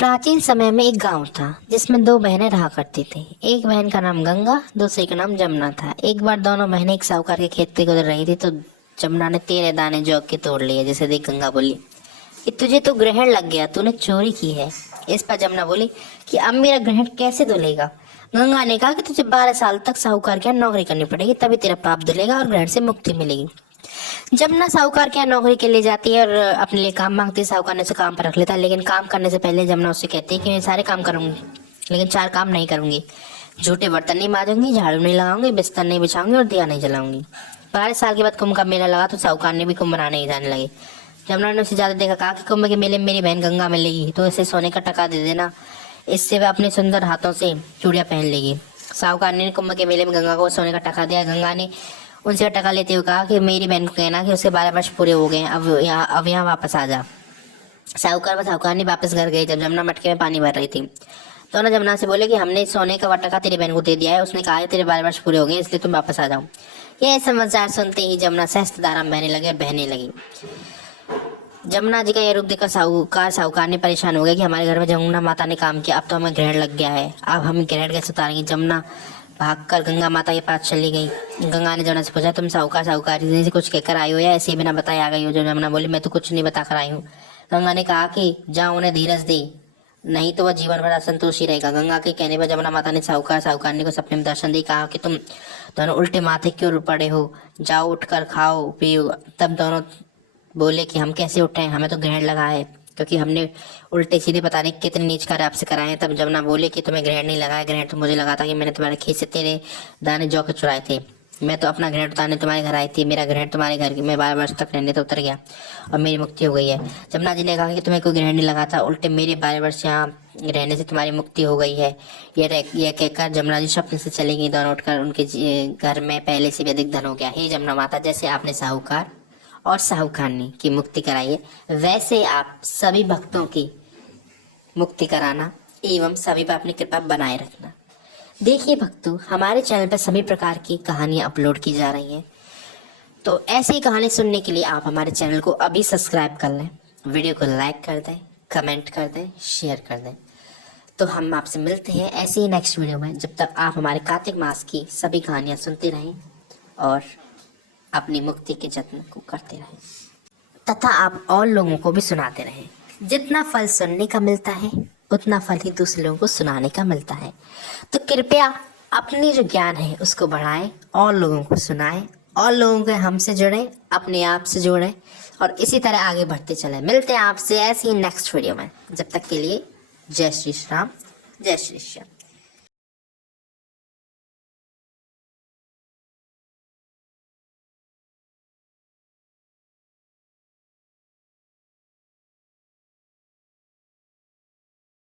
प्राचीन समय में एक गांव था जिसमें दो बहनें रहा करती थी। एक बहन का नाम गंगा, दूसरी का नाम जमुना था। एक बार दोनों बहनें एक साहूकार के खेत से गुजर रही थी तो जमुना ने 13 दाने जौ के तोड़ लिए। जिसे देख गंगा बोली कि तुझे तो ग्रहण लग गया, तूने चोरी की है। इस पर जमुना बोली कि अब मेरा ग्रहण कैसे धुलेगा। गंगा ने कहा कि तुझे 12 साल तक साहूकार के यहाँ नौकरी करनी पड़ेगी, तभी तेरा पाप धुलेगा और ग्रहण से मुक्ति मिलेगी। जमुना साहूकार के यहाँ नौकरी के लिए जाती है और अपने लिए काम मांगती है। साहूकार ने उसे काम पर रख लेता है, लेकिन काम करने से पहले जमुना उससे कहती है कि मैं सारे काम करूंगी लेकिन 4 काम नहीं करूंगी। झूठे बर्तन नहीं मांजूंगी, झाड़ू नहीं लगाऊंगी, बिस्तर नहीं बिछाऊंगी और दिया नहीं जलाऊंगी। 12 साल के बाद कुंभ का मेला लगा तो साहूकार ने भी कुंभ मनाने ही जाने लगे। जमुना ने उसे ज्यादा देखा, कहा कि कुंभ के मेले में मेरी बहन गंगा मिलेगी तो इसे सोने का टका दे देना, इससे वह अपने सुंदर हाथों से चूड़ियां पहन लेगी। साहूकार ने कुंभ के मेले में गंगा को सोने का टका दिया। गंगा ने उनसे टका लेते हुए कहा कि मेरी बहन को कहना कि उसके 12 वर्ष पूरे हो गए, अब यहाँ वापस आ जा। साहूकार ने वापस घर गए जब जमुना मटके में पानी भर रही थी। दोनों जमुना से बोले कि हमने सोने का टका तेरी बहन को दे दिया है, उसने कहा है तेरे 12 वर्ष पूरे हो गए इसलिए तुम वापस आ जाओ। यह समाचार सुनते ही जमुना सहस्त्र धारा में बहने लगे और बहने लगी। जमुना जी का यह रूप देखकर साहूकार ने परेशान हो गया कि हमारे घर में जमुना माता ने काम किया, अब तो हमें ग्रहण लग गया है, अब हम ग्रहण कैसे उतारेंगे। जमुना भागकर गंगा माता के पास चली गई। गंगा ने जमुना से पूछा तुम साहूकार जी से कुछ कहकर आई हो या ऐसे ही बिना बताए आ गई हो। जो जमुना बोली मैं तो कुछ नहीं बताकर आई हूँ। गंगा ने कहा कि जाओ उन्हें धीरज दे, नहीं तो वह जीवन भर असंतोष ही रहेगा। गंगा के कहने पर जमुना माता ने साहूकारनी को सपने में दर्शन दी। कहा कि तुम दोनों उल्टे माथे क्यों पड़े हो, जाओ उठकर खाओ पियो। तब दोनों बोले कि हम कैसे उठे, हमें तो ग्रहण लगा है क्योंकि हमने उल्टे सीधे पता नहीं कितने नीच कार्य आपसे कराए हैं। तब जमुना बोले कि तुम्हें ग्रहण नहीं लगा है, ग्रहण तो मुझे लगा था कि मैंने तुम्हारे खेत से तेरे दाने जौ के चुराए थे। मैं तो अपना ग्रहण उतारने तुम्हारे घर आई थी, मेरा ग्रहण तुम्हारे घर में 12 वर्ष तक रहने तो उतर गया और मेरी मुक्ति हो गई है। जमुना जी ने कहा कि तुम्हें कोई ग्रहण नहीं लगा था, उल्टे मेरे 12 वर्ष यहाँ रहने से तुम्हारी मुक्ति हो गई है। यह कहकर जमुना जी स्वप्न से चली गई। दोनों उठकर उनके घर में पहले से भी अधिक धन हो गया। हे जमुना माता, जैसे आपने साहूकार और साहूकारनी की मुक्ति कराई है, वैसे आप सभी भक्तों की मुक्ति कराना एवं सभी पर अपनी कृपा बनाए रखना। देखिए भक्तों, हमारे चैनल पर सभी प्रकार की कहानियां अपलोड की जा रही हैं, तो ऐसी कहानी सुनने के लिए आप हमारे चैनल को अभी सब्सक्राइब कर लें, वीडियो को लाइक कर दें, कमेंट कर दें, शेयर कर दें। तो हम आपसे मिलते हैं ऐसे ही नेक्स्ट वीडियो में। जब तक आप हमारे कार्तिक मास की सभी कहानियां सुनते रहें और अपनी मुक्ति के जत्न को करते रहें तथा आप और लोगों को भी सुनाते रहें। जितना फल सुनने का मिलता है उतना फल ही दूसरे लोगों को सुनाने का मिलता है। तो कृपया अपनी जो ज्ञान है उसको बढ़ाएं और लोगों को सुनाएं और लोगों के हमसे जुड़ें, अपने आप से जुड़ें और इसी तरह आगे बढ़ते चलें। मिलते हैं आपसे ऐसे ही नेक्स्ट वीडियो में। जब तक के लिए जय श्री राम, जय श्री श्याम।